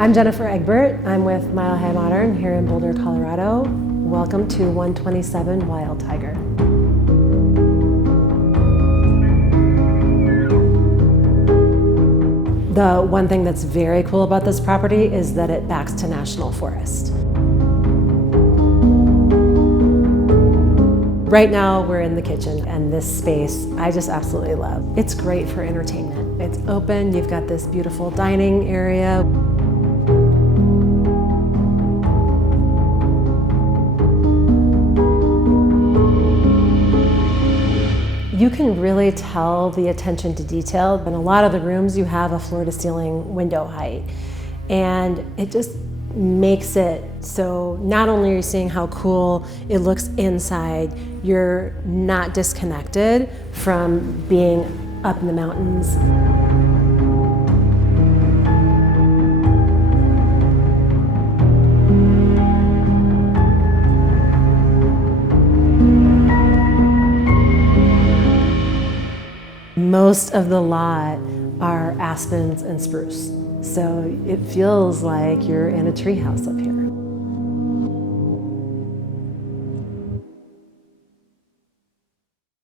I'm Jennifer Egbert. I'm with Milehimodern here in Boulder, Colorado. Welcome to 127 Wild Tiger. The one thing that's very cool about this property is that it backs to national forest. Right now we're in the kitchen, and this space I just absolutely love. It's great for entertainment. It's open, you've got this beautiful dining area. You can really tell the attention to detail. In a lot of the rooms you have a floor-to-ceiling window height, and it just makes it so not only are you seeing how cool it looks inside, you're not disconnected from being up in the mountains. Most of the lot are aspens and spruce, so it feels like you're in a treehouse up here.